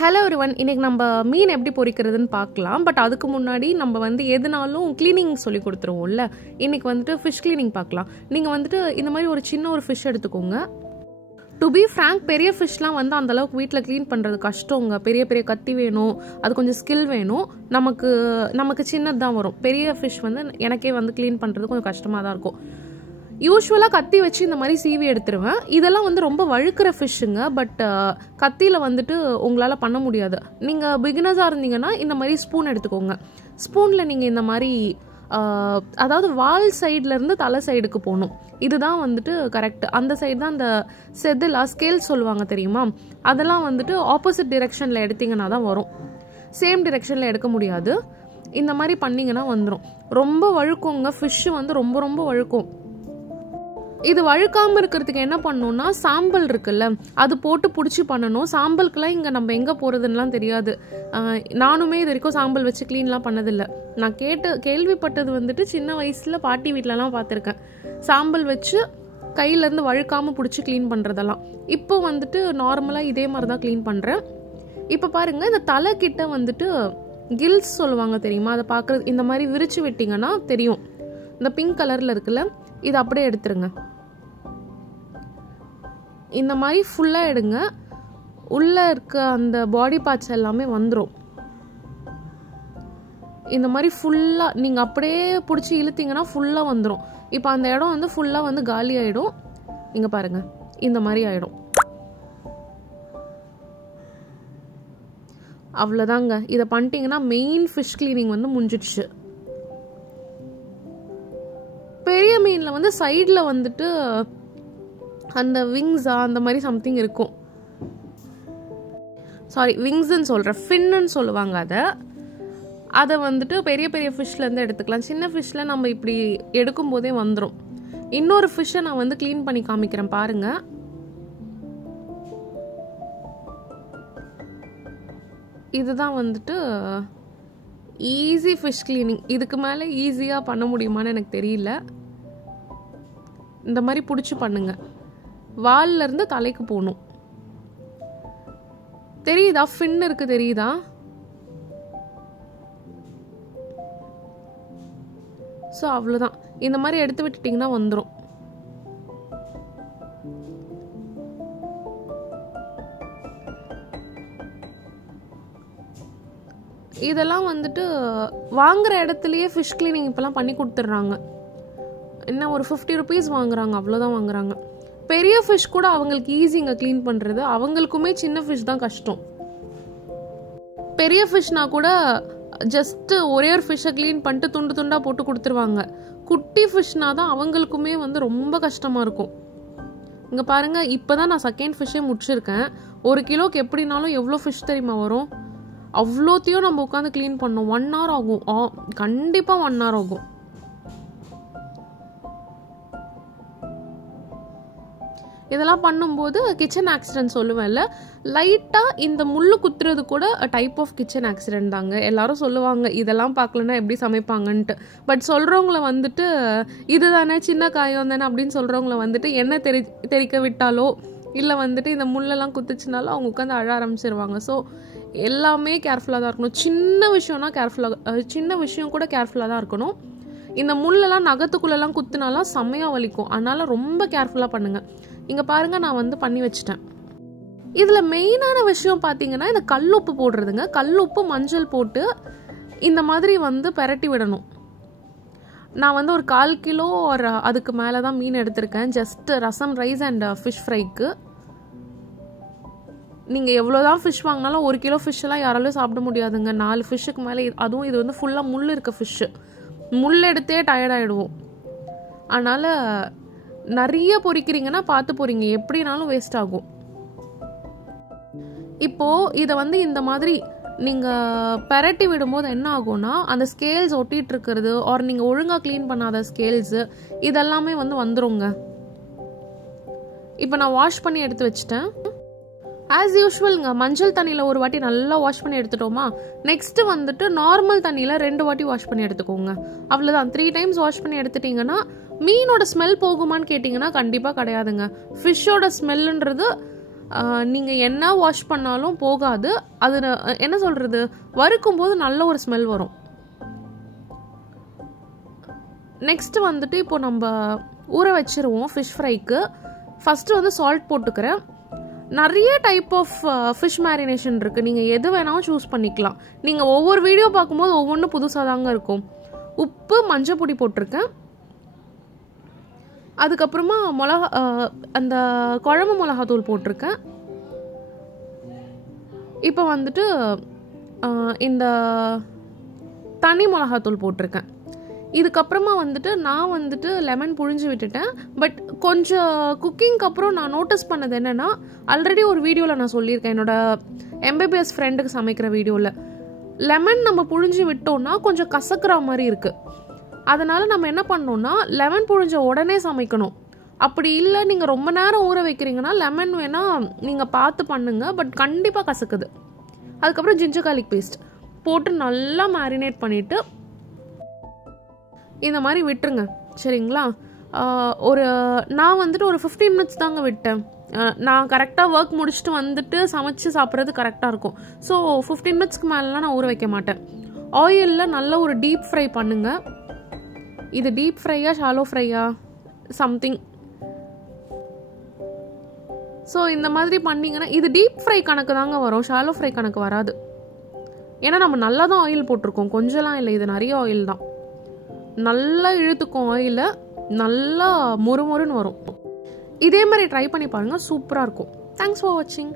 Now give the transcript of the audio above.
Hello everyone, இன்னைக்கு நம்ம மீன் எப்படி பொரிக்கிறதுன்னு பார்க்கலாம். பட் அதுக்கு முன்னாடி நம்ம வந்து எதுனாலும் க்ளீனிங் சொல்லி கொடுத்துருவோம்ல. இன்னைக்கு வந்துட்டு ஃபிஷ் க்ளீனிங் பார்க்கலாம். நீங்கள் வந்துட்டு இந்த மாதிரி ஒரு சின்ன ஒரு ஃபிஷ் எடுத்துக்கோங்க. டு பி ஃப்ராங்க், பெரிய ஃபிஷ்லாம் வந்து அந்தளவுக்கு வீட்டில் க்ளீன் பண்ணுறது கஷ்டங்க. பெரிய பெரிய கத்தி வேணும், அது கொஞ்சம் ஸ்கில் வேணும். நமக்கு சின்னது தான் வரும். பெரிய ஃபிஷ் வந்து எனக்கே வந்து க்ளீன் பண்ணுறது கொஞ்சம் கஷ்டமாக தான் இருக்கும். யூஸ்வலாக கத்தி வச்சு இந்த மாதிரி சீவி எடுத்துருவேன். இதெல்லாம் வந்து ரொம்ப வழுக்கிற ஃபிஷ்ஷுங்க. பட் கத்தியில் வந்துட்டு உங்களால் பண்ண முடியாது. நீங்கள் பிகினர்ஸாக இருந்தீங்கன்னா இந்த மாதிரி ஸ்பூன் எடுத்துக்கோங்க. ஸ்பூனில் நீங்கள் இந்த மாதிரி அதாவது வால் சைட்லேருந்து தலை சைடுக்கு போகணும். இதுதான் வந்துட்டு கரெக்ட். அந்த சைடு தான் அந்த செதிலா ஸ்கேல் சொல்லுவாங்க தெரியுமா, அதெல்லாம் வந்துட்டு ஆப்போசிட் டிரெக்ஷனில் எடுத்திங்கன்னா தான் வரும். சேம் டிரெக்ஷனில் எடுக்க முடியாது. இந்த மாதிரி பண்ணிங்கன்னா வந்துடும். ரொம்ப வழுக்குங்க ஃபிஷ்ஷு வந்து ரொம்ப ரொம்ப வழுக்கும். இது வழுக்காமல் இருக்கிறதுக்கு என்ன பண்ணணும்னா, சாம்பல் இருக்குல்ல, அது போட்டு பிடிச்சி பண்ணணும். சாம்பலுக்குலாம் இங்கே நம்ம எங்கே போகிறதுன்னெலாம் தெரியாது. நானுமே இது வரைக்கும் சாம்பல் வச்சு க்ளீன்லாம் பண்ணதில்லை. நான் கேள்விப்பட்டது வந்துட்டு சின்ன வயசில் பாட்டி வீட்டிலலாம் பார்த்துருக்கேன். சாம்பல் வச்சு கையிலேருந்து வழுக்காமல் பிடிச்சி க்ளீன் பண்ணுறதெல்லாம். இப்போ வந்துட்டு நார்மலாக இதே மாதிரி தான் க்ளீன் பண்ணுறேன். இப்போ பாருங்கள், இந்த தலை கிட்ட வந்துட்டு கில்ஸ் சொல்லுவாங்க தெரியுமா, அதை பார்க்குறது இந்த மாதிரி விரிச்சு விட்டிங்கன்னா தெரியும். இந்த பிங்க் கலரில் இருக்குல்ல, இது அப்படியே எடுத்துருங்க. இந்த மாதிரி ஃபுல்லாக எடுங்க. உள்ளே இருக்க அந்த பாடி பார்ட்ஸ் எல்லாமே வந்துடும். இந்த மாதிரி ஃபுல்லாக நீங்கள் அப்படியே பிடிச்சி இழுத்தீங்கன்னா ஃபுல்லாக வந்துடும். இப்போ அந்த இடம் வந்து ஃபுல்லாக வந்து காலி ஆகிடும். இங்கே பாருங்கள், இந்த மாதிரி ஆகிடும். அவ்வளோதாங்க. இதை பண்ணிட்டீங்கன்னா மெயின் ஃபிஷ் கிளீனிங் வந்து முடிஞ்சிடுச்சு. பெரிய மீனில் வந்து சைடில் வந்துட்டு அந்த விங்ஸா அந்த மாதிரி சம்திங் இருக்கும். சாரி, விங்ஸ்ன்னு சொல்கிறேன், ஃபின்னு சொல்லுவாங்க. அதை வந்துட்டு பெரிய பெரிய ஃபிஷ்லேருந்து எடுத்துக்கலாம். சின்ன ஃபிஷ்ஷில் நம்ம இப்படி எடுக்கும் போதே வந்துடும். இன்னொரு ஃபிஷ்ஷை நான் வந்து க்ளீன் பண்ணி காமிக்கிறேன் பாருங்கள். இதுதான் வந்துட்டு ஈஸி ஃபிஷ் கிளீனிங். இதுக்கு மேலே ஈஸியாக பண்ண முடியுமான்னு எனக்கு தெரியல. இந்த மாதிரி பிடிச்சி பண்ணுங்க. வால்ல இருந்து தலைக்கு போகணும். தெரியுதா, ஃபின் இருக்கு தெரியுதா? ஸோ அவ்வளோதான். இந்த மாதிரி எடுத்து விட்டுட்டிங்கன்னா வந்துடும். இதெல்லாம் வந்துட்டு வாங்குற இடத்துலையே ஃபிஷ் கிளீனிங் இப்போலாம் பண்ணி கொடுத்துட்றாங்க. என்ன ஒரு 50 rupees வாங்குறாங்க, அவ்வளோதான் வாங்குறாங்க. பெரிய ஃபிஷ் கூட அவங்களுக்கு ஈஸிங்க க்ளீன் பண்ணுறது. அவங்களுக்குமே சின்ன ஃபிஷ் தான் கஷ்டம். பெரிய ஃபிஷ்னா கூட ஜஸ்ட்டு ஒரே ஒரு ஃபிஷ்ஷை க்ளீன் பண்ணிட்டு துண்டு துண்டாக போட்டு கொடுத்துருவாங்க. குட்டி ஃபிஷ்னா தான் அவங்களுக்குமே வந்து ரொம்ப கஷ்டமாக இருக்கும். இங்கே பாருங்கள், இப்போ தான் நான் செகண்ட் ஃபிஷ்ஷே முடிச்சிருக்கேன். 1 கிலோக்கு எப்படினாலும் எவ்வளோ ஃபிஷ் தெரியுமா வரும்? அவ்வளோத்தையும் நம்ம உட்காந்து க்ளீன் பண்ணோம். 1 hour ஆகும். கண்டிப்பாக 1 hour ஆகும். இதெல்லாம் பண்ணும்போது கிச்சன் ஆக்சிடென்ட் சொல்லுவேன்ல, லைட்டாக இந்த முள்ளு குத்துறது கூட டைப் ஆஃப் கிச்சன் ஆக்சிடென்ட் தாங்க. எல்லாரும் சொல்லுவாங்க இதெல்லாம் பார்க்கலன்னா எப்படி சமைப்பாங்கன்ட்டு. பட் சொல்கிறவங்கள வந்துட்டு இதுதானே சின்ன காயம் தானே அப்படின்னு சொல்கிறவங்கள வந்துட்டு என்ன தெரிக்க விட்டாலோ இல்லை வந்துட்டு இந்த முள்ளெல்லாம் குத்துச்சுனாலும் அவங்க உட்காந்து அழ ஆரம்பிச்சிருவாங்க. ஸோ எல்லாமே கேர்ஃபுல்லாக தான் இருக்கணும். சின்ன விஷயம் கூட கேர்ஃபுல்லாக தான் இருக்கணும். இந்த முள்ளெல்லாம் நகத்துக்குள்ளெல்லாம் குத்துனாலாம் செம்மையாக வலிக்கும். அதனால் ரொம்ப கேர்ஃபுல்லாக பண்ணுங்கள். இங்கே பாருங்கள், நான் வந்து பண்ணி வச்சுட்டேன். இதில் மெயினான விஷயம் பார்த்தீங்கன்னா இந்த கல்லுப்பு போடுறதுங்க. கல்லுப்பு மஞ்சள் போட்டு இந்த மாதிரி வந்து பெரட்டி விடணும். நான் வந்து ஒரு 1/4 கிலோ ஒரு அதுக்கு மேலே தான் மீன் எடுத்திருக்கேன். Just rasam, rice and fish ஃப்ரைக்கு. நீங்கள் எவ்வளோதான் ஃபிஷ் வாங்கினாலும் 1 கிலோ ஃபிஷ்ஷெல்லாம் யாராலும் சாப்பிட முடியாதுங்க. 4 ஃபிஷ்ஷுக்கு மேலே. அதுவும் இது வந்து ஃபுல்லாக முள் இருக்க ஃபிஷ்ஷு. முள் எடுத்தே டயர்டாகிடுவோம். அதனால் நிறைய பொரிக்கிறீங்கன்னா பார்த்து பொரிங்க, எப்படினாலும் வேஸ்ட் ஆகும். இப்போது இதை வந்து இந்த மாதிரி நீங்கள் பெரட்டி விடும்போது என்ன ஆகும்னா, அந்த ஸ்கேல்ஸ் ஒட்டிகிட்டு இருக்கிறது ஆர் நீங்கள் ஒழுங்காக க்ளீன் பண்ணாத ஸ்கேல்ஸு இதெல்லாமே வந்து வந்துருங்க. இப்போ நான் வாஷ் பண்ணி எடுத்து வச்சிட்டேன். ஆஸ் யூஷுவல்ங்க, மஞ்சள் தண்ணியில் ஒரு வாட்டி நல்லா வாஷ் பண்ணி எடுத்துட்டோமா, நெக்ஸ்ட்டு வந்துட்டு நார்மல் தண்ணியில் 2 வாட்டி வாஷ் பண்ணி எடுத்துக்கோங்க. அவ்வளோதான். 3 times வாஷ் பண்ணி எடுத்துட்டிங்கன்னா மீனோட ஸ்மெல் போகுமான்னு கேட்டிங்கன்னா கண்டிப்பாக கிடையாதுங்க. ஃபிஷ்ஷோட ஸ்மெல்லுன்றது நீங்கள் என்ன வாஷ் பண்ணாலும் போகாது. அது என்ன சொல்கிறது, வறுக்கும்போது நல்ல ஒரு ஸ்மெல் வரும். நெக்ஸ்ட்டு வந்துட்டு இப்போ நம்ம ஊற வச்சுருவோம் ஃபிஷ் ஃப்ரைக்கு. ஃபஸ்ட்டு வந்து சால்ட் போட்டுக்கிறேன். நிறைய டைப் ஆஃப் ஃபிஷ் மேரினேஷன் இருக்குது, நீங்கள் எது வேணாலும் சூஸ் பண்ணிக்கலாம். நீங்கள் ஒவ்வொரு வீடியோ பார்க்கும்போது ஒவ்வொன்றும் புதுசாக தாங்க இருக்கும். உப்பு, மஞ்சள் பொடி போட்டிருக்கேன். அதுக்கப்புறமா அந்த குழம்பு மிளகாத்தூள் போட்டிருக்கேன். இப்போ வந்துட்டு இந்த தனி மிளகாத்தூள் போட்டிருக்கேன். இதுக்கப்புறமா வந்துட்டு நான் வந்துட்டு லெமன் புழிஞ்சு விட்டுட்டேன். பட் கொஞ்சம் குக்கிங்க்கு அப்புறம் நான் நோட்டீஸ் பண்ணது என்னென்னா, ஆல்ரெடி ஒரு வீடியோவில் நான் சொல்லியிருக்கேன், என்னோடய எம்பிபிஎஸ் ஃப்ரெண்டுக்கு சமைக்கிற வீடியோவில், லெமன் நம்ம புழிஞ்சு விட்டோம்னா கொஞ்சம் கசக்கிற மாதிரி இருக்குது. அதனால் நம்ம என்ன பண்ணோம்னா லெமன் புழிஞ்ச உடனே சமைக்கணும். அப்படி இல்லை நீங்கள் ரொம்ப நேரம் ஊற வைக்கிறீங்கன்னா லெமன் வேணால் நீங்கள் பார்த்து பண்ணுங்கள், பட் கண்டிப்பாக கசக்குது. அதுக்கப்புறம் ஜிஞ்சர் கார்லிக் பேஸ்ட் போட்டு நல்லா மேரினேட் பண்ணிவிட்டு இந்த மாதிரி விட்டுருங்க, சரிங்களா? நான் வந்துட்டு ஒரு 15 மினிட்ஸ் தாங்க விட்டேன். நான் கரெக்டாக ஒர்க் முடிச்சுட்டு வந்துட்டு சமைச்சு சாப்பிட்றது கரெக்டாக இருக்கும். ஸோ 15 மினிட்ஸ்க்கு மேலாம் நான் ஊற வைக்க மாட்டேன். ஆயிலில் நல்ல ஒரு டீப் ஃப்ரை பண்ணுங்கள். இது டீப் ஃப்ரையா ஷாலோ ஃப்ரையா சம்திங். ஸோ இந்த மாதிரி பண்ணிங்கன்னா இது டீப் ஃப்ரை கணக்கு தாங்க வரும், ஷாலோ ஃப்ரை கணக்கு வராது. ஏன்னா நம்ம நல்லா தான் ஆயில் போட்டிருக்கோம், கொஞ்சம்லாம் இல்லை, இது நிறைய ஆயில் தான். நல்லா இழுத்துக்கும் ஆயிலை, நல்லா மொறுமொறுன்னு வரும். இதே மாதிரி ட்ரை பண்ணி பாருங்கள், சூப்பராக இருக்கும். தேங்க்ஸ் ஃபார் வாட்சிங்.